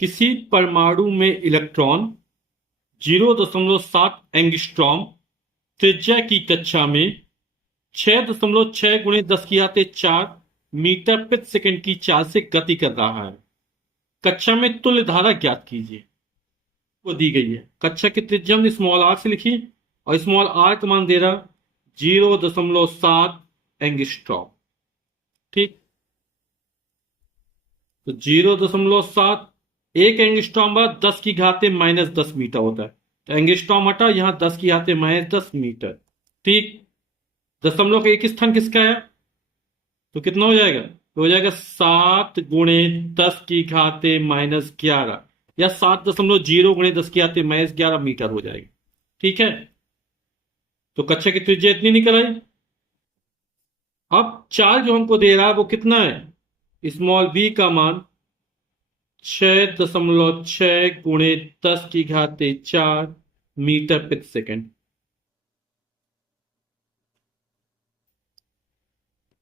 किसी परमाणु में इलेक्ट्रॉन 0.7 एंगस्ट्रॉम त्रिज्या की कक्षा में 6.6 गुणे 10 की घात 4 मीटर प्रति सेकंड की चाल से गति कर रहा है। कक्षा में तुल्य धारा ज्ञात कीजिए। वो दी गई है। कक्षा की त्रिज्या हमने स्मॉल आर से लिखी और स्मॉल आर का मान दे रहा 0.7 एंगस्ट्रॉम। ठीक, तो 0.7 एक एंगस्ट्रॉम बाद 10 की घाते -10 मीटर होता है। तो एंगस्ट्रॉम हटा, यहां 10 की घाते -10 मीटर। ठीक, दशमलव का एक स्थान किसका है, तो कितना हो जाएगा, तो हो जाएगा 7 गुणे 10 की घाते -11 या 7.0 गुणे 10 की घाते -11 मीटर हो जाएगा। ठीक है, तो कक्षा की त्रिज्या इतनी निकल आई। अब चार्ज जो हमको दे रहा है वो कितना है, स्मॉल v का मान 6.6 गुणे 10 की घाते 4 मीटर प्रति सेकंड।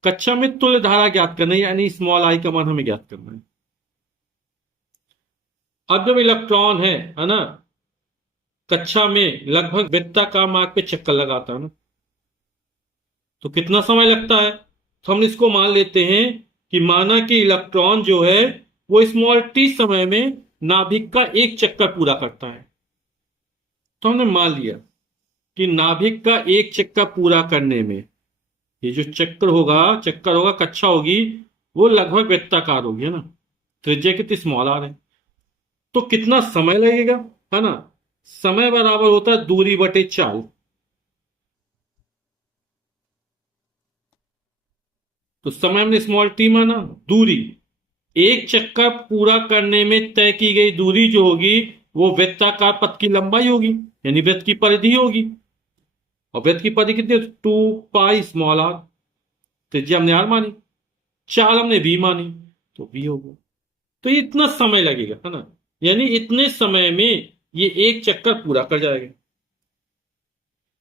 कक्षा में तुल्य धारा ज्ञात करना है, यानी स्मॉल आई का मान हमें ज्ञात करना है। अब जब इलेक्ट्रॉन है ना, कक्षा में लगभग वृत्ताकार मार्ग पे चक्कर लगाता है ना, तो कितना समय लगता है, तो हम इसको मान लेते हैं कि माना कि इलेक्ट्रॉन जो है वो स्मॉल टी समय में नाभिक का एक चक्कर पूरा करता है। तो हमने मान लिया कि नाभिक का एक चक्कर पूरा करने में ये जो चक्कर होगा कक्षा होगी वो लगभग वृत्ताकार होगी, है ना। त्रिज्या कितनी स्मॉल आर है, तो कितना समय लगेगा, है ना। समय बराबर होता है दूरी बटे चाल। तो समय हमने स्मॉल टी माना, दूरी एक चक्कर पूरा करने में तय की गई दूरी जो होगी वो वृत्ताकार पथ की लंबाई होगी, यानी वृत्त की परिधि होगी। और वृत्त की परिधि कितनी, 2 पाई स्मॉल आर। त्रिज्या हमने आर मानी, चाल हमने वी मानी, तो वी होगा। तो ये इतना समय लगेगा, है ना, यानी इतने समय में ये एक चक्कर पूरा कर जाएगा।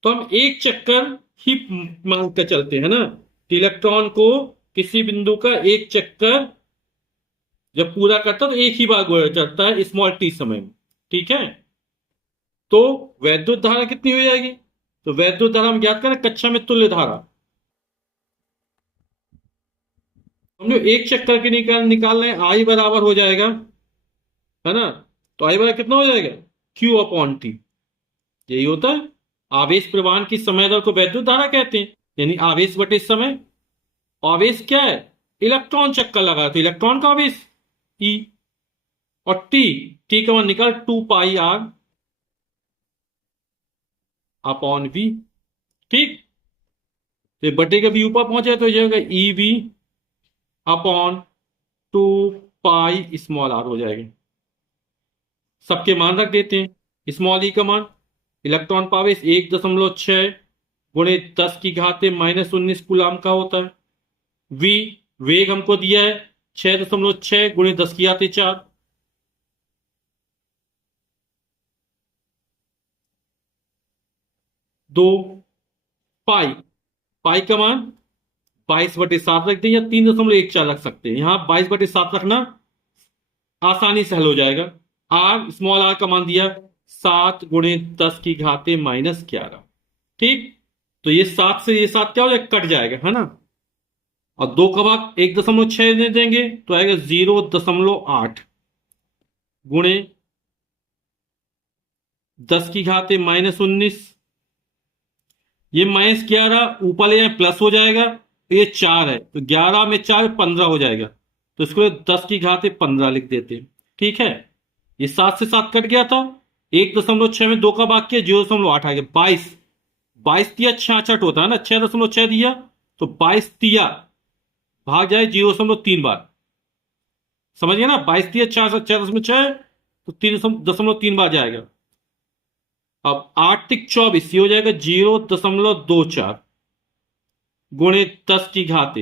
तो हम एक चक्कर ही मान कर चलते हैं ना, कि इलेक्ट्रॉन को किसी बिंदु का एक चक्कर जब पूरा करता है तो एक ही बार गोला चलता है स्मॉल टी समय में। ठीक है, तो वैद्युत धारा कितनी हो जाएगी, तो वैद्युत धारा हम ज्ञात करें कक्षा में तुल्य धारा। हम जो एक चक्कर के निकाल रहे हैं आई बराबर हो जाएगा, है ना। तो आई बराबर कितना हो जाएगा, क्यू अपॉन टी। यही होता है आवेश प्रवाहन की समय दर को वैद्युत धारा कहते हैं, यानी आवेश बटे समय। आवेश क्या है, इलेक्ट्रॉन चक्कर लगा तो इलेक्ट्रॉन का आवेश ई, और टी, टी का मान निकाल 2 पाई आर अपॉन वी। ठीक, तो ये बटे का भी ऊपर पहुंचे तो हो जाएगा E V upon 2 pi small R हो जाएगा। सबके मान रख देते हैं। स्मॉल ई का मान इलेक्ट्रॉन पावेश 1.6 गुणे 10 की घाते -19 कूलाम का होता है। वी वेग हमको दिया है 6.6 गुणे 10 की घाते 4। दो पाई, पाई का मान 22/7 रख दें या 3.14 रख सकते हैं। यहां 22/7 रखना आसानी से हल हो जाएगा। आर स्मॉल आर का मान दिया 7 गुणे 10 की घाते -11। ठीक, तो ये 7 से ये 7 क्या हो जाएगा, कट जाएगा, है ना। और 2 का भाग 1.6 दे देंगे तो आएगा 0.8 गुणे 10 की घाते -19। ये -11 ऊपर ले जाए प्लस हो जाएगा, तो ये 4 है तो 11 में 4 15 हो जाएगा, तो इसको 10 की घाते 15 लिख देते हैं। ठीक है, ये 7 से 7 कट गया था, 1.6 में 2 का भाग किया 0.8 आ गया 22। 22 तिया 66 होता है ना, 6.6 दिया तो 22 तिया भाग जाए 0.3 बार। समझिए ना, 22 तिया 6.6 तो 3.3 बार जाएगा। अब 8 तिक 24 ये हो जाएगा 0.24 गुणे 10 की घाते।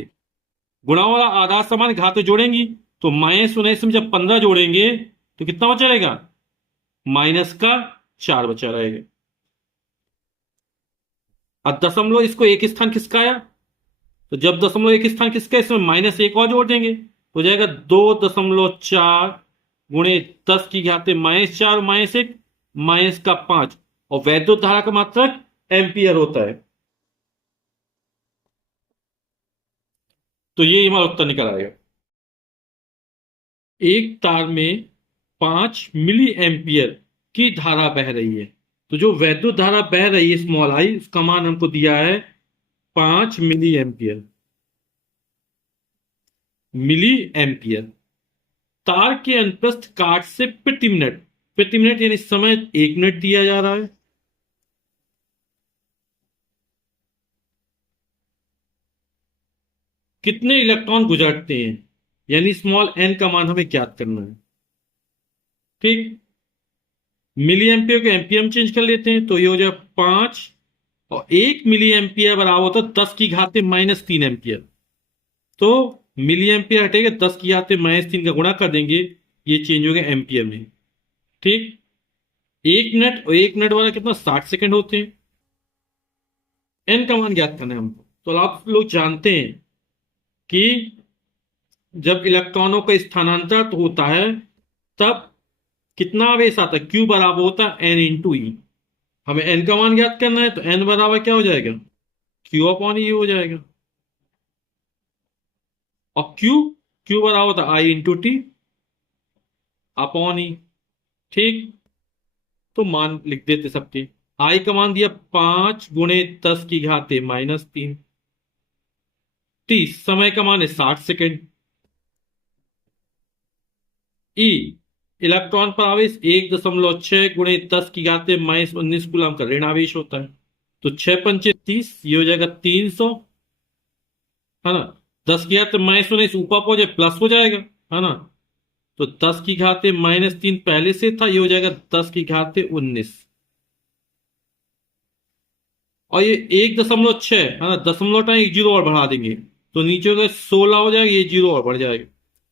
गुणा वाला आधार समान घाते जोड़ेंगी तो -19 में जब 15 जोड़ेंगे तो कितना बचा रहेगा, -4 बचा रहेगा। अब दशमलव इसको एक स्थान किसका आया, तो जब दशमलव एक स्थान किसका है, इसमें -1 और जोड़ देंगे तो हो जाएगा 2.4 गुणे 10⁻⁻4 -1 -5, और वैद्युत धारा का मात्रक एम्पियर होता है। तो ये हमारा उत्तर निकल आएगा। एक तार में 5 मिली एम्पियर की धारा बह रही है। तो जो वैद्युत धारा बह रही है स्मॉल आई, उसका मान हमको दिया है 5 मिली एम्पियर। Milli ampere. तार के अनुप्रस्थ काट से प्रति मिनट यानी समय 1 मिनट दिया जा रहा है। कितने इलेक्ट्रॉन गुजरते हैं, यानी स्मॉल एन का मान हमें ज्ञात करना है। ठीक, मिली एम्पियर को एम्पियर में चेंज कर लेते हैं, तो ये हो जाए 5, और 1 मिली एम्पियर बराबर होता है 10⁻³ एम्पियर। तो मिली एम्पियर हटेगा, 10⁻³ का गुणा कर देंगे, ये चेंज हो गया एम्पियर में। ठीक, 1 मिनट, और 1 मिनट वाला कितना, 60 सेकंड होते हैं। एन का मान ज्ञात करना है हमको। तो आप लोग जानते हैं कि जब इलेक्ट्रॉनों का स्थानांतरण होता है तब कितना आवेश आता है, क्यू बराबर होता है एन इंटू ई। हमें एन का मान ज्ञात करना है, तो एन बराबर क्या हो जाएगा, क्यू अपॉन ई हो जाएगा। और क्यू क्यू बराबर होता है आई इंटू टी अपॉन ई। ठीक, तो मान लिख देते सबके। आई का मान दिया 5 × 10⁻³ टी समय का मान है 60 सेकंड। ई इलेक्ट्रॉन पर आवेश 1.6 × 10⁻⁻19 कूलम का ऋण आवेश होता है। तो 6×5 = 30, ये हो जाएगा 300, है ना। 10⁻⁻19 ऊपर हो जाए प्लस हो जाएगा, है ना। तो 10⁻³ पहले से था, ये हो जाएगा 10⁻19, और ये 1.6 है ना, दशमलव टाइम एक जीरो और बढ़ा देंगे, तो नीचे हो 16 हो जाएगा, ये जीरो और बढ़ जाएगा।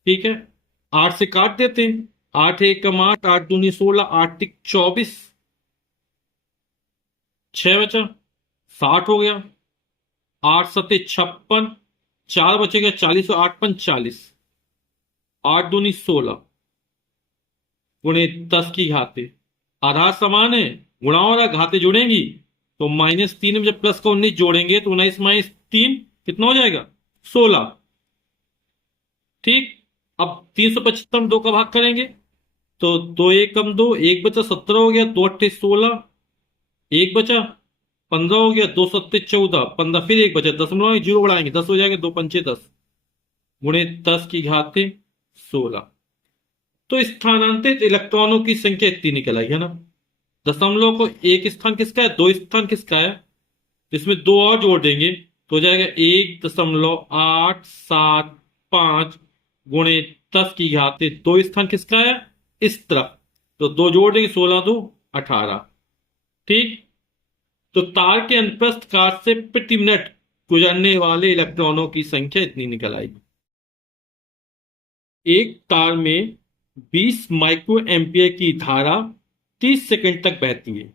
ठीक है, 8 से काट देते हैं, 8 × 1 = 8, 8 × 2 = 16, 8 × 24, 6 बचा, 60 हो गया, 8 × 7 = 56, 4 बचेगा 40, और 8 × 5 = 40, 8 × 2 = 16 गुणे 10⁻। आधार समान है, गुणा हो रहा, घाते जुड़ेंगी, तो -3 में जब प्लस का 19 जोड़ेंगे तो 19 - 3 कितना हो जाएगा, 16। ठीक, अब 375 में 2 का भाग करेंगे, तो 2 × 1 = 2, 1 बचा, 17 हो गया, 2 × 8 = 16, 1 बचा, 15 हो गया, 2 × 7 = 14, 15, फिर 1 बचा, दशमलव में जीरो बढ़ाएंगे, 10 हो जाएगा, 2 × 5 = 10 गुणे 10⁻16। तो स्थानांतरित इलेक्ट्रॉनों की संख्या इतनी निकल आई, है ना। दशमलव को एक स्थान किसका है, दो स्थान किसका है, इसमें 2 और जोड़ देंगे तो हो जाएगा 1.875 गुणे 10⁻, 2 स्थान किसका है, इस तरफ, तो 2 जोड़ देंगे, 16 × 2 = 18। ठीक, तो तार के अनुप्रस्थ काट से प्रति मिनट गुजरने वाले इलेक्ट्रॉनों की संख्या इतनी निकल आएगी। एक तार में 20 माइक्रो एम्पियर की धारा 30 सेकंड तक बहती है।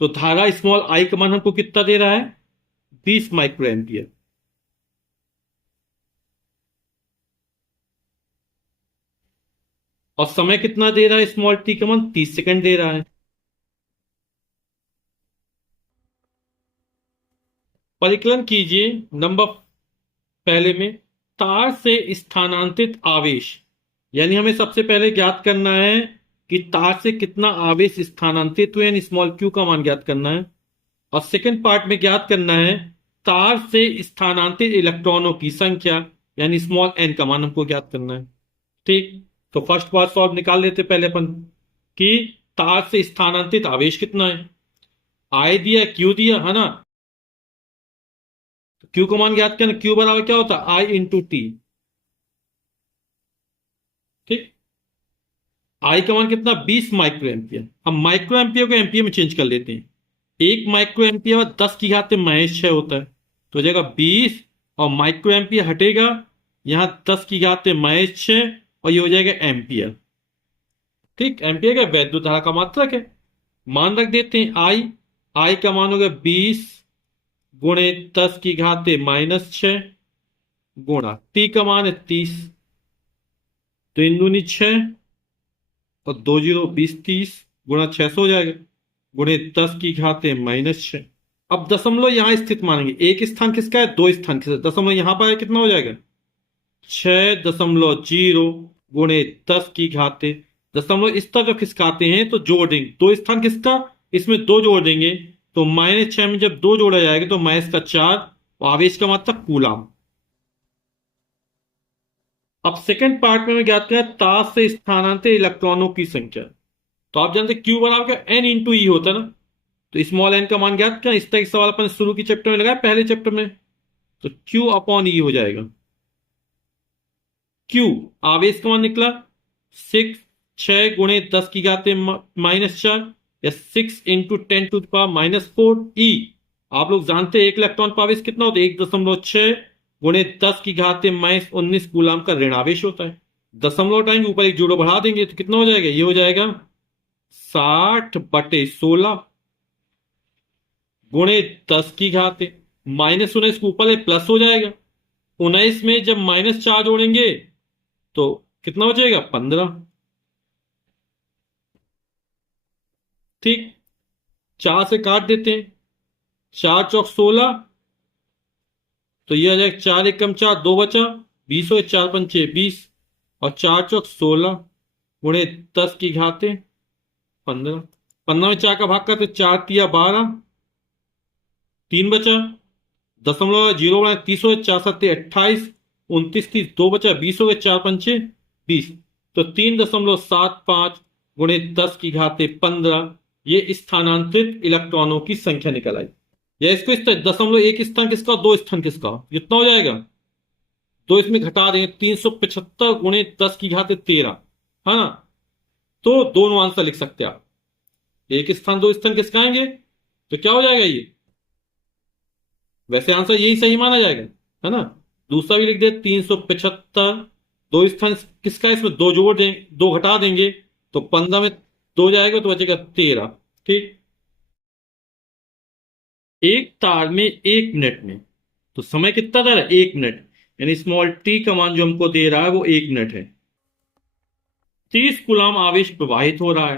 तो धारा स्मॉल आई का मान हमको कितना दे रहा है, 20 माइक्रो एम्पियर। और समय कितना दे रहा है स्मॉल टी का मान, 30 सेकंड दे रहा है। परिकलन कीजिए नंबर पहले में, तार से स्थानांतरित आवेश, यानी हमें सबसे पहले ज्ञात करना है कि तार से कितना आवेश स्थानांतरित हुए, यानी स्मॉल क्यू का मान ज्ञात करना है। और सेकंड पार्ट में ज्ञात करना है तार से स्थानांतरित इलेक्ट्रॉनों की संख्या, यानी स्मॉल एन का मान हमको ज्ञात करना है। ठीक, तो फर्स्ट पार्ट सॉल्व निकाल लेते पहले अपन, कि तार से स्थानांतरित आवेश कितना है। आई दिया, क्यू दिया, है ना। तो क्यू का मान ज्ञात करना, क्यू बराबर क्या होता है, आई इंटू टी। ठीक, आई का मान कितना, 20 माइक्रो एम्पियर। अब माइक्रो एम्पियर को एम्पियर में चेंज कर लेते हैं। 1 माइक्रो एम्पियर 10⁻⁻6 होता है, तो हो जाएगा 20, और माइक्रो एम्पियर हटेगा, यहां 10⁻⁻6, और ये हो जाएगा एम्पियर। ठीक, एम्पियर का वैद्युत धारा का मात्रक है। मान रख देते हैं आई, आई का मान होगा 20 गुणे 10⁻⁻6 गुणा टी का मान है 30, तो इन दूनी 6, और 20 गुणा 600 हो जाएगा, गुणे 10⁻⁻6। अब दशमलव यहां स्थित मानेंगे। एक स्थान किसका है? दो स्थान किसका है? दशमलव यहां पर है, कितना हो जाएगा? 6.0 गुणे 10⁻। दशमलव इस तरफ खिसकाते हैं तो जोड़ देंगे, दो स्थान किसका, इसमें दो जोड़ देंगे, तो -6 में जब दो जोड़ा जाएगा तो माइनस का 4, और आवेश का मात्रा कूलाम। अब सेकंड पार्ट में हमें ज्ञात किया तार से स्थानांतरित इलेक्ट्रॉनों की संख्या। तो आप जानते क्यू बराबर एन इंटू ई होता है ना, तो स्मॉल एन का मान ज्ञात किया। इस तरह का सवाल अपन शुरू की चैप्टर में लगाया, पहले चैप्टर में, तो क्यू अपॉन ई हो जाएगा। क्यू आवेश का मान निकला 6 गुणे 10⁻⁻4, या 6 × 10⁻⁴। ई आप लोग जानते हैं 1 इलेक्ट्रॉन का आवेश कितना होता है? 1.6 गुणे 10⁻⁻19 कूलाम का ऋण आवेश होता है। दशमलव उठाएंगे, ऊपर एक जीरो बढ़ा देंगे तो कितना हो जाएगा? ये हो जाएगा 60/16 गुणे 10⁻। -19 के ऊपर एक प्लस हो जाएगा, 19 में जब -4 जोड़ेंगे तो कितना हो जाएगा? 15। ठीक, 4 से काट देते हैं, 4 चौक 16, तो ये आ जाएगा 4 एकम 4, 2 बचा, 20 हो, 4 पंचे 20, और 4 चौक 16 गुणे 10⁻15। 15 में 4 का भाग करते 4 तिया 12, 3 बचा, दशमलव जीरो बनाए 30 हो, 4 सत्ते 28, 29 30, 2 बचा, 20 हो गए, 4 पंचे 20, तो 3.75 गुणे 10⁻15 ये स्थानांतरित इलेक्ट्रॉनों की संख्या निकल आई। या इसको इस तरह, दशमलव एक स्थान किसका, दो स्थान किसका, कितना हो जाएगा? तो इसमें घटा देंगे, 375 गुणे 10⁻13, है ना। तो दोनों आंसर लिख सकते हैं आप, एक स्थान दो स्थान किसका आएंगे, तो क्या हो जाएगा ये? वैसे आंसर यही सही माना जाएगा, है ना। दूसरा भी लिख दे, 375, दो स्थान किसका है, इसमें दो जोड़ देंगे, दो घटा देंगे, तो 15 में दो जाएगा तो बचेगा 13। ठीक, एक तार में 1 मिनट में, तो समय कितना दे रहा है? 1 मिनट, यानी स्मॉल टी का मान जो हमको दे रहा है वो 1 मिनट है। 30 कूलाम आवेश प्रवाहित हो रहा है।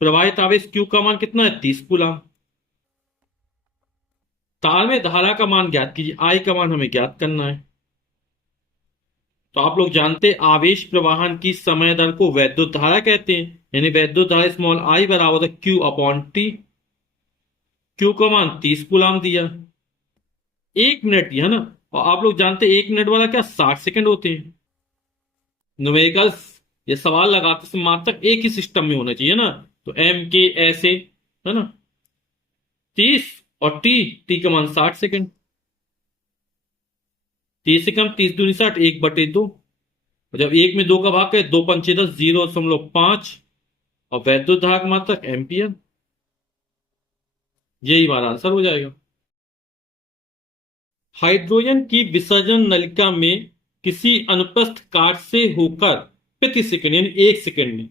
प्रवाहित आवेश क्यू का मान कितना है? 30 कूलाम। तार में धारा का मान ज्ञात कीजिए, आई का मान हमें ज्ञात करना है। तो आप लोग जानते हैं आवेश प्रवाहन की समय दर को वैद्युत धारा कहते हैं, यानी वैद्युत धारा स्मॉल आई बराबर है क्यू अपॉन टी। क्यू का मान 30 कूलाम दिया, 1 मिनट दिया ना, और आप लोग जानते हैं 1 मिनट वाला क्या 60 सेकंड होते हैं। न्यूमेरिकल्स ये सवाल लगाते समय मात्रक एक ही सिस्टम में होना चाहिए ना, तो एम के ऐसे, है ना, 30 और टी, टी का मान 60 सेकंड। 30 से कम, 30 दूनी 60, 1/2, और जब एक में दो का भाग करे, 2 पंचे 10, 0.5, और वैद्युत धारा का मात्रक एम्पियर। यही हमारा आंसर हो जाएगा। हाइड्रोजन की विसर्जन नलिका में किसी अनुप्रस्थ काट से होकर प्रति सेकंड यानी 1 सेकंड में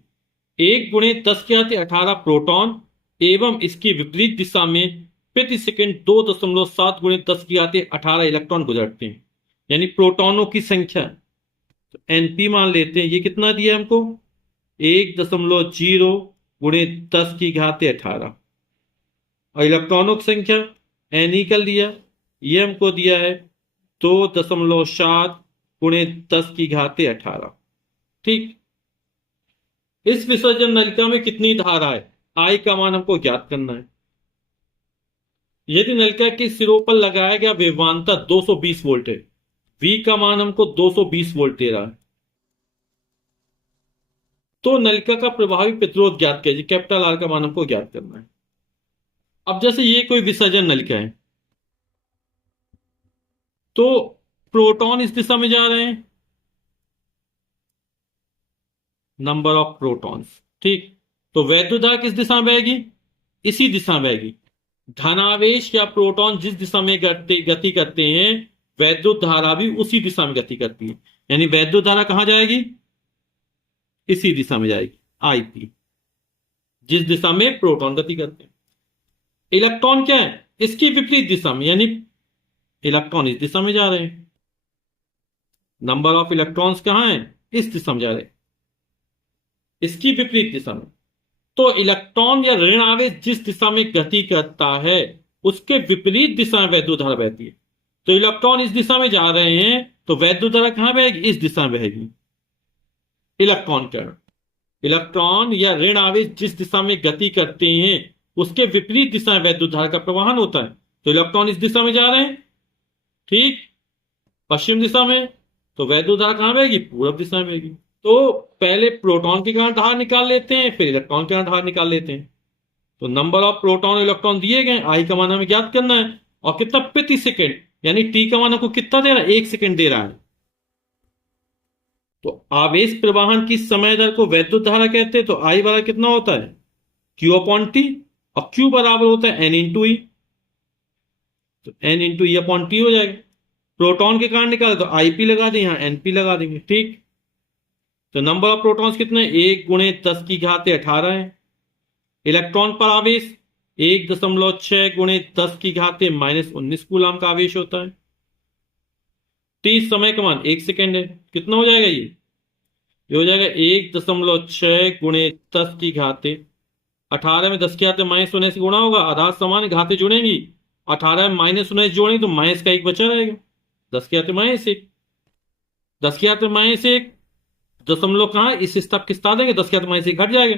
1 गुणे 10⁻18 प्रोटॉन एवं इसकी विपरीत दिशा में प्रति सेकंड 2.7 गुणे 10⁻18 इलेक्ट्रॉन गुजरते हैं, यानी प्रोटॉनों की संख्या। तो एनपी मान लेते हैं, ये कितना दिया हमको? 1.0 गुणे 10⁻18, और इलेक्ट्रॉनों की संख्या एन कर लिया, ये हमको दिया है 2.7 गुणे 10⁻18। ठीक, इस विसर्जन नलिका में कितनी धारा है, आई का मान हमको ज्ञात करना है। यदि नलिका के सिरों पर लगाया गया विभवांतर 220 वोल्ट है, वी का मान हमको 220 वोल्ट दे रहा है, तो नलिका का प्रभावी प्रतिरोध ज्ञात कीजिए, कैपिटल आर का मान हमको ज्ञात करना है। अब जैसे ये कोई विसर्जन नलिका है, तो प्रोटॉन इस दिशा में जा रहे हैं, नंबर ऑफ प्रोटॉन्स। ठीक, तो वैद्युत धारा किस दिशा में बहेगी? इसी दिशा में बहेगी। धनावेश या प्रोटॉन जिस दिशा में गति करते हैं, वैद्युत धारा भी उसी दिशा में गति करती है, यानी वैद्युत धारा कहां जाएगी? इसी दिशा में जाएगी, आईपी, जिस दिशा में प्रोटॉन गति करते हैं। इलेक्ट्रॉन क्या है? इसकी विपरीत दिशा में, यानी इलेक्ट्रॉन इस दिशा में जा रहे हैं, नंबर ऑफ इलेक्ट्रॉन्स कहां है? इस दिशा में जा रहे हैं। इसकी विपरीत दिशा में। तो इलेक्ट्रॉन या ऋण आवेश जिस दिशा में गति करता है उसके विपरीत दिशा में वैद्युत धारा बहती है। तो इलेक्ट्रॉन इस दिशा में जा रहे हैं तो वैद्युत धारा कहां बहेगी? इस दिशा में बहेगी। इलेक्ट्रॉन या ऋण आवेश जिस दिशा में गति करते हैं उसके विपरीत दिशा में वैद्युत धारा का प्रवाहन होता है। तो इलेक्ट्रॉन इस दिशा में जा रहे हैं, ठीक, पश्चिम दिशा में, तो वैद्युत धारा कहां बहेगी? पूर्व दिशा में बहेगी। तो पहले प्रोटॉन के कारण धारा निकाल लेते हैं, फिर इलेक्ट्रॉन के कारण धारा निकाल लेते हैं। तो नंबर ऑफ प्रोटॉन और इलेक्ट्रॉन दिए गए, आई का मान हमें ज्ञात करना है, और कितना? प्रति सेकेंड, यानी टी का मान हमको कितना दे रहा है? 1 सेकेंड दे रहा है। तो आवेश प्रवाहन की समय दर को वैद्युत धारा कहते हैं। तो आई बराबर कितना होता है? क्यू अपॉन टी, और क्यू बराबर होता है एन इंटू ई। तो N into E upon T हो जाएगा। प्रोटॉन के कारण निकाले तो आई पी लगा दें, यहां एनपी लगा देंगे, ठीक। तो नंबर ऑफ प्रोटॉन्स कितने? 1 गुणे 10 की घात 18 है। इलेक्ट्रॉन पर आवेश 1.6 गुणे 10 की घात -19 कूलाम का आवेश होता है। टी समय का मान 1 सेकेंड है। कितना हो जाएगा ये हो जाएगा 1.6 गुणे 10 की घात 18 में 10 की घात -19 से गुणा होगा, आधार समान घातें जुड़ेंगी, 18 में -19 जोड़ेंगे तो माइनस का 1 बचा रहेगा, 10 की घात -1, 10 की घात -1 दशमलव कहां? इस स्तर किस्ता देंगे, 10 की घात -1 घट जाएगा,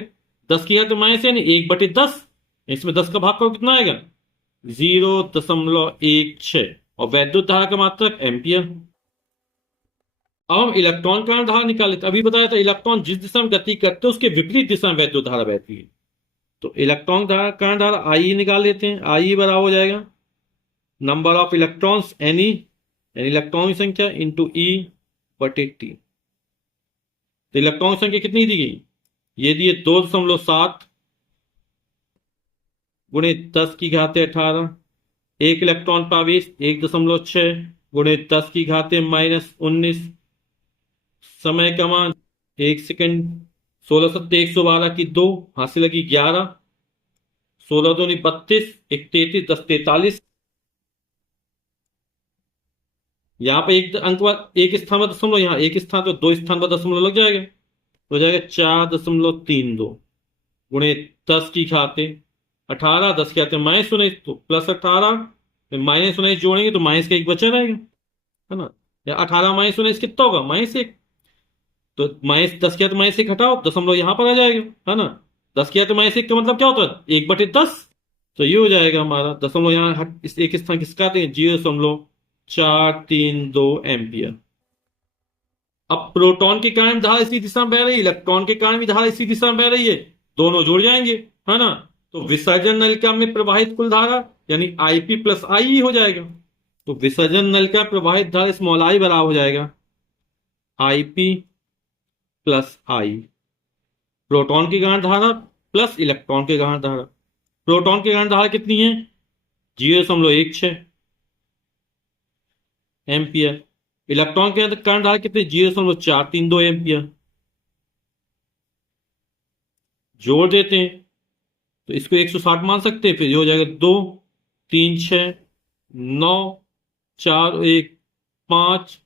10 की घात -1 यानी 1/10, इसमें 10 का भाग करो कितना आएगा? 0.16, और वैद्युत धारा का मात्रक एम्पियर। अब हम इलेक्ट्रॉन का धारा निकाल लेते। अभी बताया था इलेक्ट्रॉन जिस दिशा में गति करते हैं उसके विपरीत दिशा में वैद्युत धारा बहती है। तो इलेक्ट्रॉन का धारा आई निकाल लेते हैं। आई बराबर हो जाएगा number of electrons N E, यानी इलेक्ट्रॉन की संख्या इंटू ई बटे टी। तो इलेक्ट्रॉन की संख्या कितनी दी गई? ये दिए 2.7 गुणे 10 की घात 18। एक इलेक्ट्रॉन का आवेश 1.6 गुणे 10 की घात -19। समय का मान 1 सेकेंड। 16 सत्ते 112 की 2, हाथ से लगी 11, 16 दूनी 32, 1 33, 10 43। यहां पे एक अंक पर एक स्थान पर दशमलव, यहां एक स्थान तो 2 स्थान पर दशमलव लग जाएगा, तो हो जाएगा 4.32 गुणे 10 की घात 18, 10 की घात -19 तो +18, -19 जोड़ेंगे तो माइनस का 1 बचा रहेगा, है ना। या 18 -19 कितना होगा? -1। तो -10 की घात -1 हटाओ, दशमलव यहां पर आ जाएगा, है ना। 10 की घात -1 का मतलब क्या होता है? 1/10। तो ये हो जाएगा हमारा दशमलव यहां इस एक स्थान किसका दें? 0.432 एम्पियर। अब प्रोटॉन के कारण धारा इसी दिशा में बह रही है, इलेक्ट्रॉन के कारण भी धारा इसी दिशा में बह रही है, दोनों जुड़ जाएंगे, है ना। तो विसर्जन नलिका में प्रवाहित कुल धारा यानी आईपी प्लस आई हो जाएगा। तो विसर्जन नलिका प्रवाहित धारा स्मॉल आई बराबर हो जाएगा आईपी प्लस आई, प्रोटॉन के कारण धारा प्लस इलेक्ट्रॉन के कारण धारा। प्रोटॉन के कारण धारा कितनी है? 0.16 एम्पियर। इलेक्ट्रॉन के कारण धारा कितनी? 0.432 एम्पियर। जोड़ देते हैं तो इसको 160 मान सकते हैं, फिर ये हो जाएगा 2 3 6 9 4 1 5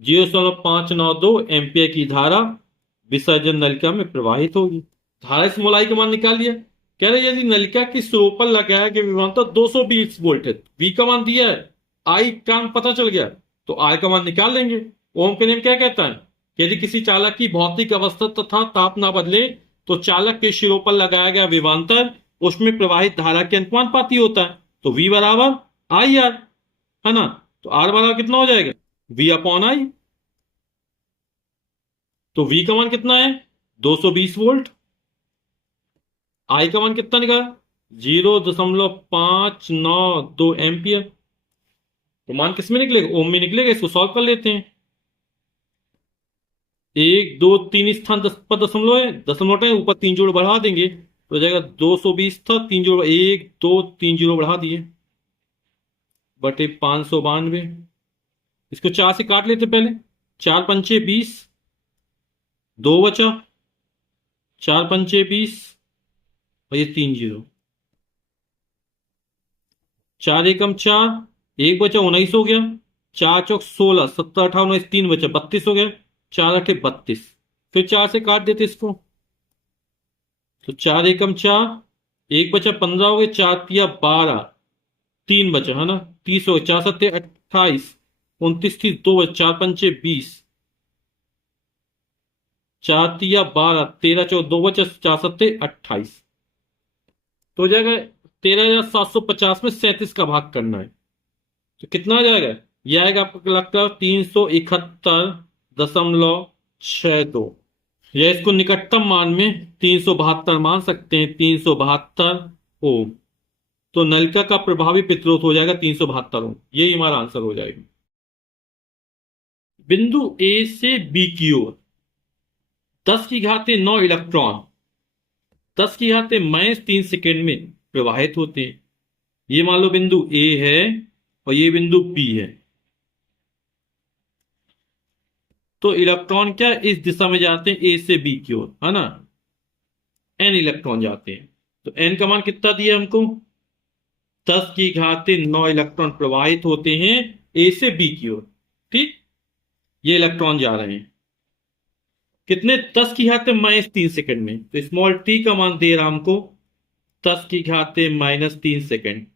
0.592 एम्पियर की धारा विसर्जन नलिका में प्रवाहित होगी। धारा स्मॉल आई का मान निकाल लिया। कह रहे यदि नलिका की सिरों पर लगाया गया विभवांतर 220 वोल्ट है, वी का मान दिया है, आई का मान पता चल गया, तो आई का मान निकाल लेंगे। ओम के नियम क्या कहता है? यदि किसी चालक की भौतिक अवस्था तथा ताप ना बदले तो चालक के सिरों पर लगाया गया विभवांतर उसमें प्रवाहित धारा के अनुपाती होता है। तो वी बराबर आई आर, है ना। तो आर बराबर कितना हो जाएगा? V upon I. तो वी का मान कितना है? 220 वोल्ट। आई का मान कितना निकाला? 0.592 एम्पियर। तो मान किस में निकलेगा? ओम में निकलेगा। इसको सॉल्व कर लेते हैं। 1 2 3 स्थान 10 पर दशमलव है, दशमलव है, ऊपर 3 जोड़ बढ़ा देंगे तो हो जाएगा 220 था, 3 जोड़ 1 2 3 जोड़ बढ़ा दिए बटे 592। इसको 4 से काट लेते पहले। 4 पंचे 20, 2 बचा, 4 पंचे 20 और ये 3 0, 4 एकम 4, 1 बचा 19 हो गया, 4 चौक 16, 17 18 19 3 बचा 32 हो गया, 4 8 32। फिर 4 से काट देते इसको, तो 4 एकम 4, एक बचा 15 हो गए, 4 तिया 12, 3 बचा है ना, 30 हो गए, 4 सत्ते 28, 29 30, 2 बचे, 4 पंचे 20, 4 तिया 12, 13 चौ 2 बचे, 4 सत्ते 28, तो हो जाएगा 13,750 में 37 का भाग करना है, तो कितना आ जाएगा? यह आएगा आपको लगता 371.62, या इसको निकटतम मान में 372 मान सकते हैं, 372 ओम। तो नलिका का प्रभावी प्रतिरोध हो जाएगा 372 ओम, यही हमारा आंसर हो जाएगा। बिंदु ए से बी की ओर 10⁻9 इलेक्ट्रॉन 10⁻³ में प्रवाहित होते हैं। ये मान लो बिंदु ए है और ये बिंदु बी है, तो इलेक्ट्रॉन क्या इस दिशा में जाते हैं, ए से बी की ओर, है ना, n इलेक्ट्रॉन जाते हैं। तो n का मान कितना दिया हमको? 10⁻9 इलेक्ट्रॉन प्रवाहित होते हैं ए से बी की ओर। ठीक, ये इलेक्ट्रॉन जा रहे हैं कितने? 10⁻³ में। तो स्मॉल t का मान दे रहा हमको 10⁻³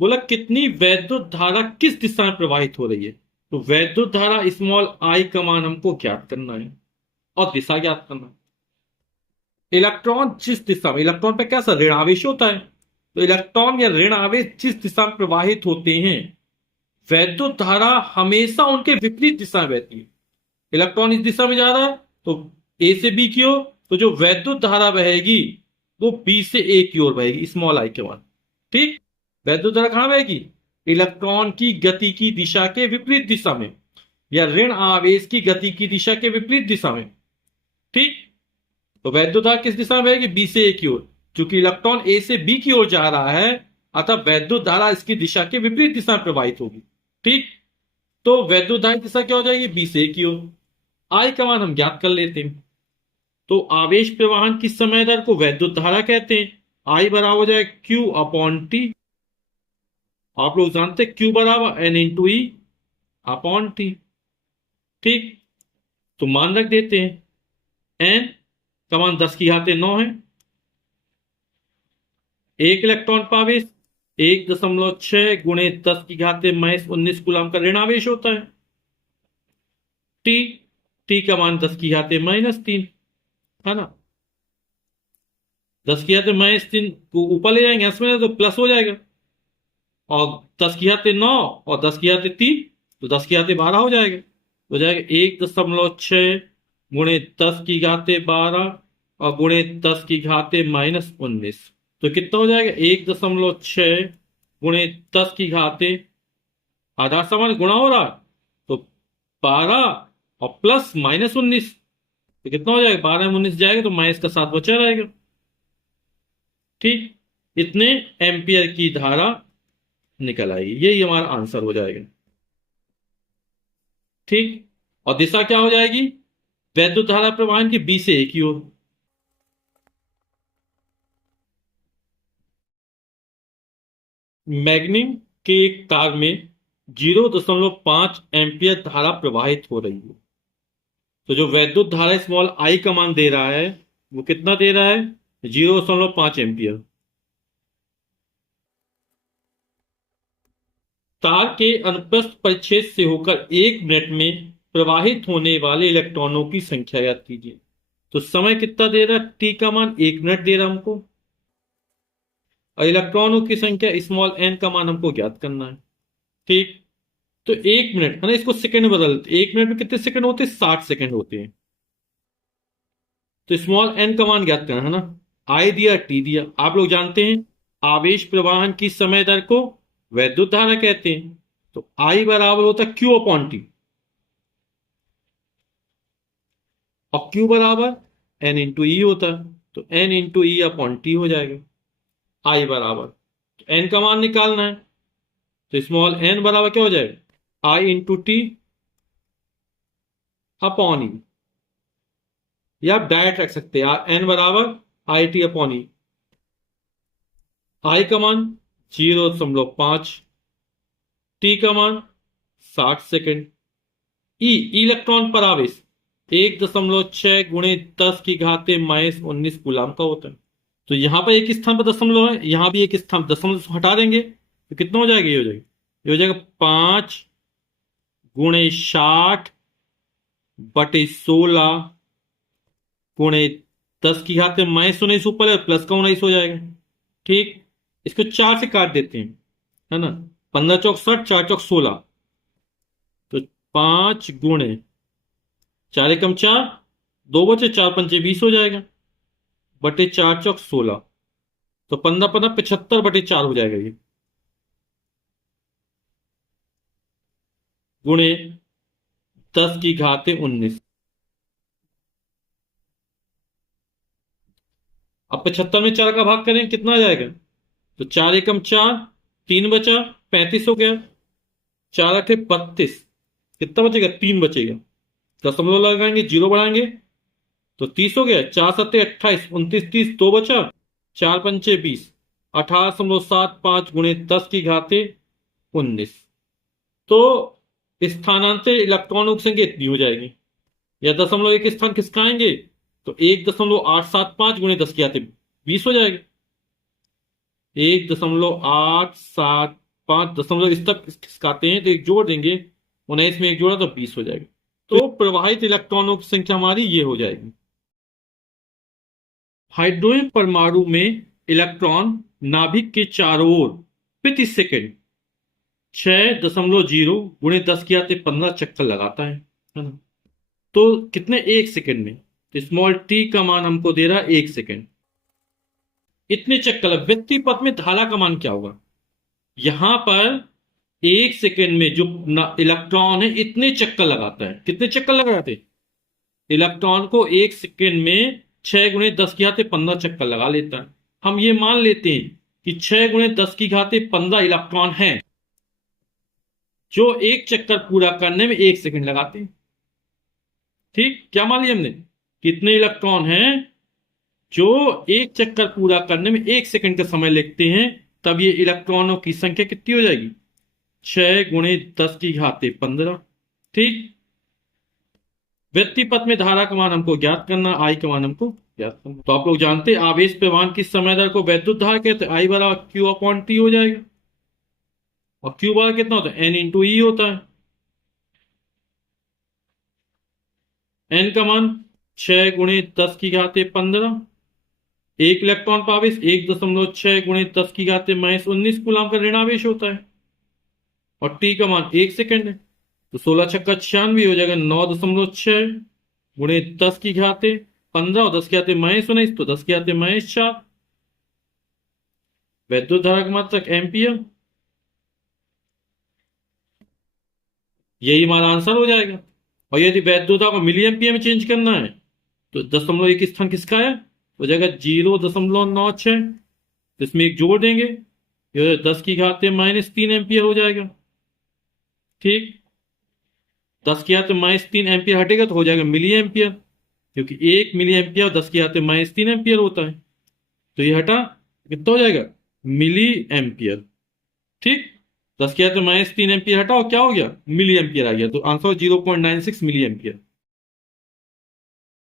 बोला कितनी वैद्युत धारा किस दिशा में प्रवाहित हो रही है। तो वैद्युत धारा स्मॉल i का मान हमको ज्ञात करना है और दिशा ज्ञात करना है। इलेक्ट्रॉन जिस दिशा में, इलेक्ट्रॉन पे कैसा ऋण आवेश होता है, तो इलेक्ट्रॉन या ऋण आवेश जिस दिशा में प्रवाहित होते हैं, वैद्युत धारा हमेशा उनके विपरीत दिशा में बहती है। इलेक्ट्रॉन इस दिशा में जा रहा है तो ए से बी की ओर, तो जो वैद्युत धारा बहेगी वो बी से ए की ओर बहेगी स्मॉल आई के बाद। ठीक, वैद्युत धारा कहां बहेगी? इलेक्ट्रॉन की गति की दिशा के विपरीत दिशा में, या ऋण आवेश की गति की दिशा के विपरीत दिशा में। ठीक, तो वैद्युत धारा किस दिशा में बहेगी? बी से ए की ओर। चूंकि इलेक्ट्रॉन ए से बी की ओर जा रहा है, अतः वैद्युत धारा इसकी दिशा के विपरीत दिशा में प्रवाहित होगी। ठीक, तो वैद्युत धारा की दिशा क्या हो जाएगी? बी से ए की ओर। आई का मान हम ज्ञात कर लेते हैं। तो आवेश प्रवाहन की समय दर को वैद्युत धारा कहते हैं। आई बराबर हो जाए Q अपॉन टी। आप लोग जानते हैं Q बराबर N into E upon T. ठीक, तो मान रख देते हैं। N का मान 10⁻9 है। एक इलेक्ट्रॉन पर आवेश 1.6 गुणे 10⁻−19 कूलम का ऋण आवेश होता है। टी का मान 10⁻−3 है ना। 10⁻−3 को ऊपर ले जाएंगे इसमें तो प्लस हो जाएगा, और 10⁻9 और 10⁻3 तो 10⁻12 हो जाएगा। हो जाएगा 1.6 गुणे 10⁻12 और गुणे 10⁻−19, तो कितना हो जाएगा? 1.6 गुणे 10 आधा समान गुणा हो रहा तो 12 और प्लस -19, तो कितना हो जाएगा? 12 में 19 जाएगा तो माइनस का 7 बचा रहेगा। ठीक, इतने एम्पियर की धारा निकल आएगी, यही हमारा आंसर हो जाएगा। ठीक, और दिशा क्या हो जाएगी? वैद्युत धारा प्रवाहन की बी से ए की ओर। मैग्नीम के एक तार में 0.5 एम्पियर धारा प्रवाहित हो रही है। तो जो वैद्युत धारा स्मॉल आई का मान दे रहा है वो कितना दे रहा है? 0.5 एम्पियर। तार के अनुप्रस्थ परिच्छेद से होकर 1 मिनट में प्रवाहित होने वाले इलेक्ट्रॉनों की संख्या याद कीजिए। तो समय कितना दे रहा है? टी का मान 1 मिनट दे रहा हमको, और इलेक्ट्रॉनों की संख्या स्मॉल एन का मान हमको ज्ञात करना है। ठीक, तो 1 मिनट है ना, इसको सेकंड में बदलते। 1 मिनट में कितने सेकंड होते हैं? 60 सेकंड होते हैं। तो स्मॉल एन का मान ज्ञात करना है ना। आई दिया, टी दिया। आप लोग जानते हैं आवेश प्रवाहन की समय दर को वैद्युत धारा कहते हैं। तो आई बराबर होता है क्यू अपॉन टी, और क्यू बराबर एन इंटू ई होता है, तो N into E upon T हो जाएगा। आई बराबर, तो एन का मान निकालना है, तो स्मॉल एन बराबर क्या हो जाएगा? आई इंटू टी अपॉन ई, या आप डायरेक्ट रख सकते हैं एन बराबर आई टी अपॉन ई। आई का मान 0.5, टी का मान 60 सेकेंड। ई इलेक्ट्रॉन पर आवेश 1.6 गुणे 10 की घाते माइनस 19 कूलाम का होता है। तो यहां पर एक स्थान पर दशमलव है, यहां भी एक स्थान दशमलव से हटा देंगे तो कितना हो जाएगा, ये हो जाएगा, ये हो जाएगा 5 गुणे 60 बटे 16 गुणे 10 की घात में माइनस 19 ऊपर है, प्लस का 19 हो जाएगा। ठीक, इसको 4 से काट देते हैं, है ना। 15 चौक 60, 4 चौक 16, तो 5 गुणे 4 एकम 4, 2 बचे, 4 पंचे 20 हो जाएगा, बटे 4 चौक 16, तो 15 15 75 बटे 4 हो जाएगा ये, गुणे 10 की घात 19। अब 75 में 4 का भाग करें कितना आ जाएगा, तो 4 एकम 4, 3 बचा, 35 हो गया, 4 8 32, कितना बचेगा, 3 बचेगा, दशमलव लगाएंगे, जीरो बढ़ाएंगे तो 30 हो गया, 4 7 28, 29 30, 2 बचा, 4 पंचे 20, 18.75 गुणे 10 की घाते 19। तो स्थानांतरित इलेक्ट्रॉनों की संख्या इतनी हो जाएगी, या दशमलव एक स्थान खिसकाएंगे तो 1.875 गुणे 10 की घाते 20 हो जाएगा, 1.875 दशमलव इस तक खिसकाते हैं तो एक जोड़ देंगे, 19 में एक जोड़ा तो 20 हो जाएगा। तो प्रवाहित इलेक्ट्रॉनों की संख्या हमारी ये हो जाएगी। हाइड्रोजन परमाणु में इलेक्ट्रॉन नाभिक के चारों ओर प्रति सेकंड 6.0 गुणे 10 की घाते 15 चक्कर लगाता है ना। तो कितने, 1 सेकंड में, तो स्मॉल टी का मान हमको दे रहा है 1 सेकंड, इतने चक्कर। व्यक्ति पथ में धारा का मान क्या होगा, यहां पर 1 सेकंड में जो इलेक्ट्रॉन है इतने चक्कर लगाता है, कितने चक्कर लगाते हैं, इलेक्ट्रॉन को 1 सेकंड में 6 गुणे 10 की घाते 15 चक्कर लगा लेता है। हम ये मान लेते हैं कि 6 गुणे 10 की घाते 15 इलेक्ट्रॉन हैं जो एक चक्कर पूरा करने में 1 सेकंड लगाते हैं। ठीक, क्या मान लिया हमने, कितने इलेक्ट्रॉन हैं जो एक चक्कर पूरा करने में 1 सेकंड का समय लेते हैं, तब ये इलेक्ट्रॉनों की संख्या कितनी हो जाएगी, 6 गुणे 10 की घाते 15। ठीक, व्यक्ति पथ में धारा का मान हमको ज्ञात करना, आई का मान हमको ज्ञात करना। तो आप लोग जानते हैं आवेश प्रवाहन की समय दर को वैद्युत धारा कहते हैं, आई बराबर क्यू अपॉन टी हो जाएगा, और क्यू बराबर कितना होता है, एन इंटू ई होता है। एन का मान 6 गुणे 10 की घाते 15, एक इलेक्ट्रॉन का आवेश 1.6 गुणे 10 की घाते माइनस 19 कूलाम का ऋणावेश होता है, और टी का मान 1 सेकंड है, तो 16 छक्का 96 हो जाएगा, 9.6 गुणे 10 की घाते 15, और 10 की घाते माइनस 19, तो 10 की घाते माइनस 4, वैद्युत धारा का मात्रक एम्पियर। यही हमारा आंसर हो जाएगा। और यदि वैद्युत धारा को मिली एम्पियर में चेंज करना है तो दशमलव एक स्थान किसका है, हो जाएगा 0.96, तो इसमें एक जोड़ देंगे, ये 10 की घाते माइनस 3 एम्पियर हो जाएगा। ठीक, 10 की घाते माइनस 3 एम्पियर हटेगा तो हो जाएगा मिली एम्पियर, क्योंकि 1 मिली एम्पियर 10 की घाते माइनस 3 एम्पियर होता है, तो ये हटा, कितना हो जाएगा, मिली एम्पियर। ठीक, 10 की घाते माइनस 3 एम्पियर हटाओ, क्या हो गया, मिली एम्पियर आ गया, तो आंसर 0.96 मिली एम्पियर।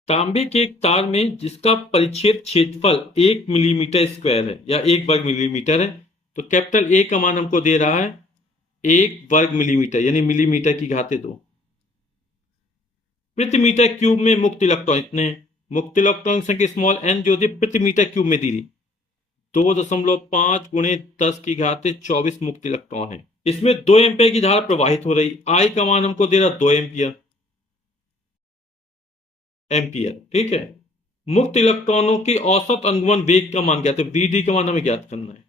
तांबे के एक तार में जिसका परिच्छेद क्षेत्रफल 1 मिलीमीटर स्क्वायर है या 1 वर्ग मिलीमीटर है, तो कैपिटल ए का मान हमको दे रहा है 1 वर्ग मिलीमीटर, यानी मिलीमीटर की घाते 2। प्रति मीटर क्यूब में मुक्त इलेक्ट्रॉन इतने हैं, मुक्त इलेक्ट्रॉन की संख्या स्मॉल एन जो थी प्रति मीटर क्यूब में दी थी 2.5 गुणे 10 की घाते 24 मुक्त इलेक्ट्रॉन है। इसमें 2 एम्पियर की धारा प्रवाहित हो रही, आई का मान हमको दे रहा 2 एम्पियर। ठीक है, मुक्त इलेक्ट्रॉनों की औसत अनुगमन वेग का मान ज्ञात है, वीडी का मान हमें ज्ञात करना है।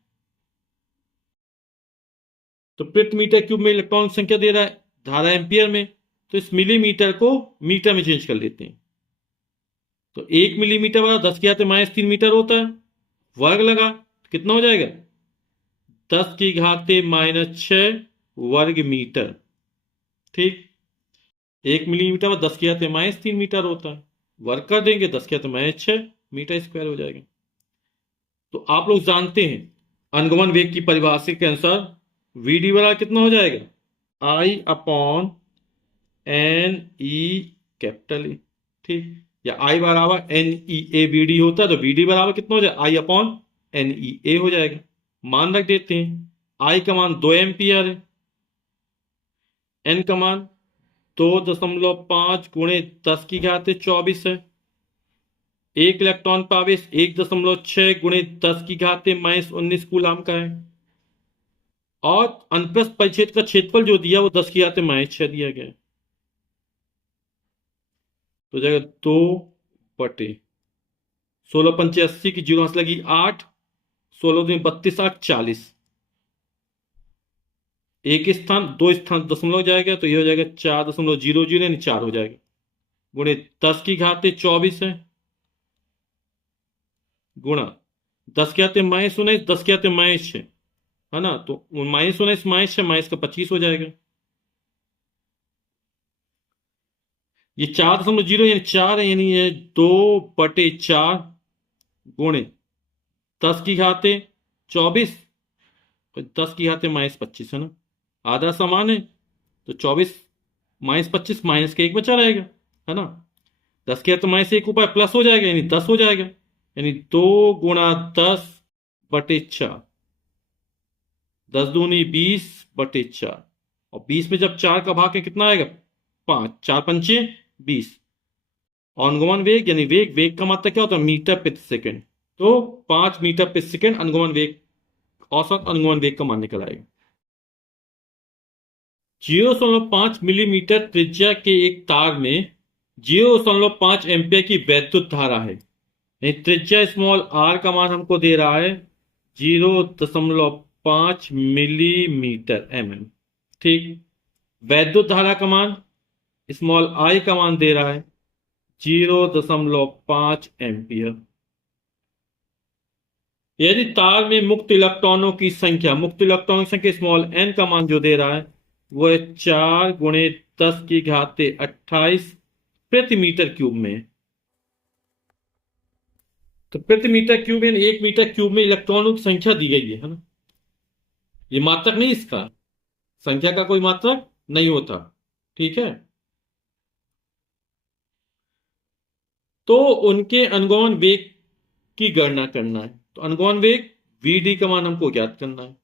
तो प्रति मीटर क्यूब में इलेक्ट्रॉन की संख्या दे रहा है, धारा एम्पियर में, तो इस मिलीमीटर को मीटर में चेंज कर लेते हैं। तो 1 मिलीमीटर वाला 10 की घाते माइनस 3 मीटर होता है, वर्ग लगा तो कितना हो जाएगा, 10 की घाते माइनस 6 वर्ग मीटर। ठीक, 1 मिलीमीटर में 10 की घाते माइनस 3 मीटर होता है, वर्ग कर देंगे 10 की घाते माइनस 6 मीटर स्क्वायर हो जाएगा। तो आप लोग जानते हैं अनुगमन वेग की परिभाषा के अनुसार वीडी बराबर कितना हो जाएगा, I upon N E capital A. ठीक। या आई बराबर N E A B D होता है तो बी डी बराबर कितना हो जाए, आई अपॉन एन ई ए हो जाएगा। मान रख देते हैं, आई का मान 2 एम्पियर है, एन का मान 2.5 गुणे 10 की घात 24 है, 1 इलेक्ट्रॉन पर आवेश 1.6 गुणे 10 की घात -19 कूलाम का है, और अनुप्रस्थ परिच्छेद का क्षेत्रफल जो दिया वो 10 की घात -6 दिया गया है। तो जाएगा 2/16 × 5 = 80 की 0 हाथ लगी 8, 16 × 32 8 40, एक स्थान 2 स्थान दशमलव जाएगा तो ये हो जाएगा 4.00 यानी 4 हो जाएगा, गुणे 10 की घात 24 है, गुणा 10 की घात -19 10 की घात है ना, तो -19 -6 -का 25 हो जाएगा। ये 4.0 यानी 4 है, यानी ये 2/4 गुणे 10 की घात 24 और 10 की घात -25 है ना, आधा समान है तो 24 -25 माइनस का 1 बचा रहेगा, है ना। 10 की घात -1 ऊपर प्लस हो जाएगा यानी 10 हो जाएगा, यानी 2 × 10/4, 10 दूनी 20/4, और 20 में जब 4 का भाग है कितना आएगा 5, 4 पंचे 20। अनुगमन वेग यानी वेग, वेग का मात्रा क्या होता है मीटर प्रति सेकंड, तो 5 मीटर प्रति सेकंड अनुगमन वेग, औसत अनुगमन वेग का मान निकल आएगा। 0.5 मिलीमीटर त्रिज्या के एक तार में 0.5 एम्पियर की वैद्युत धारा है, यानी त्रिज्या स्मॉल आर का मान हमको दे रहा है 0.5 मिलीमीटर mm, ठीक। वैद्युत धारा का मान स्मॉल आई का मान दे रहा है 0.5 एम्पियर। यदि तार में मुक्त इलेक्ट्रॉनों की संख्या स्मॉल एन का मान जो दे रहा है वो है 4 गुणे 10 की घात 28 प्रति मीटर क्यूब में। तो प्रति मीटर क्यूब यानी 1 मीटर क्यूब में इलेक्ट्रॉनों की संख्या दी गई है ना, ये मात्रक नहीं, इसका संख्या का कोई मात्रक नहीं होता, ठीक है। तो उनके अनुगमन वेग की गणना करना है, तो अनुगमन वेग vd का मान हमको ज्ञात करना है।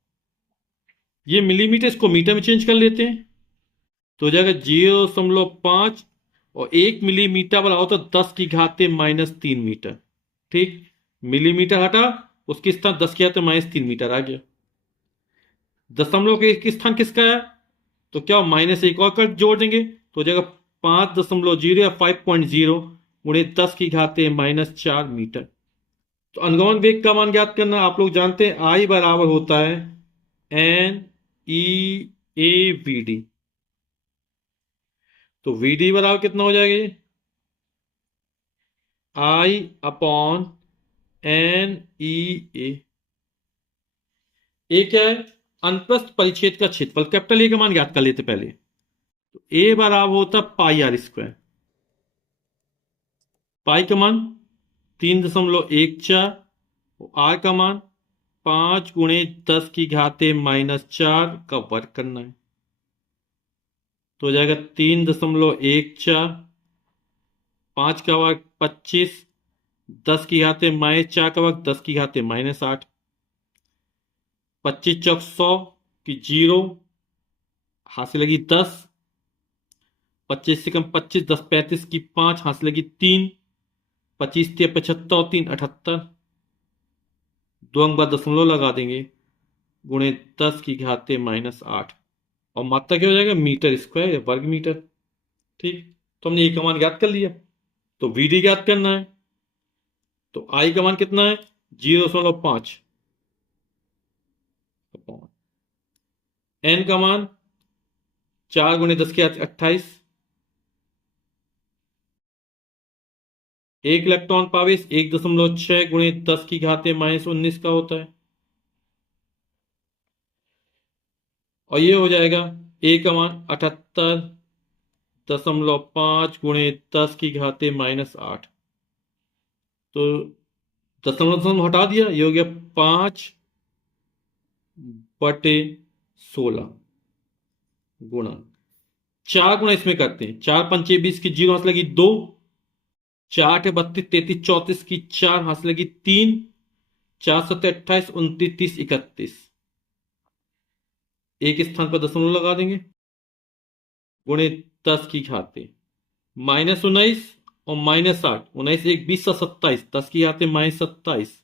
ये मिलीमीटर, इसको मीटर में चेंज कर लेते हैं तो हो जाएगा 0.5 और 1 मिलीमीटर वाला होता 10 की घात-3 मीटर, ठीक। मिलीमीटर हटा, उसके स्थान 10 की घात-3 मीटर आ गया। दशमलव के एक स्थान किसका है तो क्या -1 और कर जोड़ देंगे तो हो जाएगा 5.0 या 5.0 गुणे 10 की घात-4 मीटर। तो अनुगमन वेग का मान ज्ञात करना, आप लोग जानते हैं आई बराबर होता है N E A V D, तो वी डी बराबर कितना हो जाएगा ये आई अपॉन एन ई ए क्या है अनुप्रस्थ परिच्छेद का क्षेत्रफल, कैपिटल ए का मान ज्ञात कर लेते पहले, तो ए बराबर होता πr², पाई का मान 3.14, आर का मान 5 गुणे 10 की घात-4 का वर्ग करना है, तो हो जाएगा 3.14, 5 का वर्ग 25, 10 की घात-4 का वर्ग 10 की घात-8, 25 चौक 100 की 0, हाथ से लगी 10, 25 से कम 25, 10 35 की 5, हाथ से लगी 3, 25 3 75 और 3 78, 2 अंक बाद दशमलव लगा देंगे, गुणे 10 की घात-8, और मात्रा क्या हो जाएगा मीटर स्क्वायर या वर्ग मीटर, ठीक। तो हमने ये का मान ज्ञात कर लिया, तो वीडी ज्ञात करना है, तो आई का मान कितना है 0.5, एन का मान 4 गुणे 10 की घात-28, 1 इलेक्ट्रॉन पावेश 1.6 गुणे 10 की घात-19 का होता है, और ये हो जाएगा ए का मान 78.5 गुणे 10 की घात-8, तो दशमलव हटा दिया, ये हो गया 5/16 गुणा 4 गुणा इसमें करते हैं, 4 पंचे 20 की 0 हाथ लगी 2, 4 8 32 33 34 की 4 हाथ से लगी 3, 4 7 28 29 30 31, एक स्थान पर दशमलव लगा देंगे, गुणे 10 की घाते -19 और -8, 19 1 20 और 27, 10 की घाते -27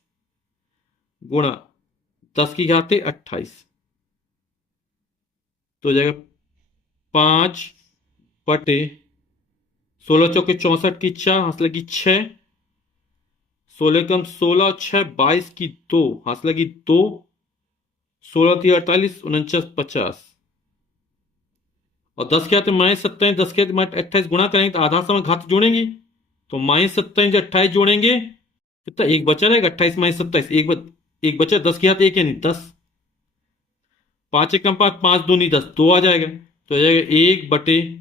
गुणा 10 की घाते 28, तो हो जाएगा 5/16 की 4 हाथ लगी 6, 16 कम 16 और 6 22 की 2 हाथ लगी 2, 16 थी 48 49 50, और 10 के हाथ में -27, 10 के हाथ में 28 गुणा करेंगे तो आधा समय घात जोड़ेंगे, तो -27 से 28 जोड़ेंगे कितना, एक बचा रहेगा, 28 -27, एक बचा, 10 के हाथ एक यानी 10, 5 एकम 5, 5 दूनी 10, 2 आ जाएगा, तो आ जाएगा 1/2,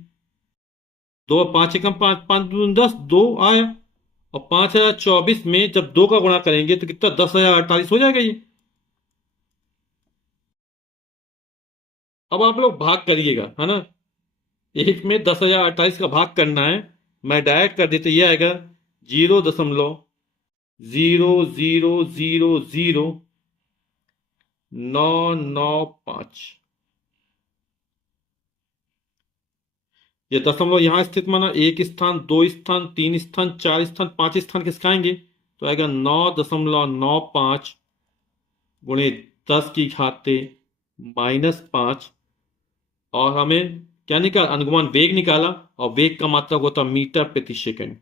5 एकम 5, 5 दूनी 10, 2 आया, और 5024 में जब 2 का गुणा करेंगे तो कितना, 10,048 हो जाएगा ये। अब आप लोग भाग करिएगा, है ना, एक में 10,048 का भाग करना है, मैं डायरेक्ट कर देते, ये आएगा 0.0000995, ये दशमलव यहां स्थित माना, एक स्थान, 2 स्थान, 3 स्थान, 4 स्थान, 5 स्थान खिसकाएंगे तो आएगा 9.95 गुणे 10 की घाते -5, और हमें क्या निकाला, अनुगमन वेग निकाला, और वेग का मात्रक होता मीटर प्रति सेकंड।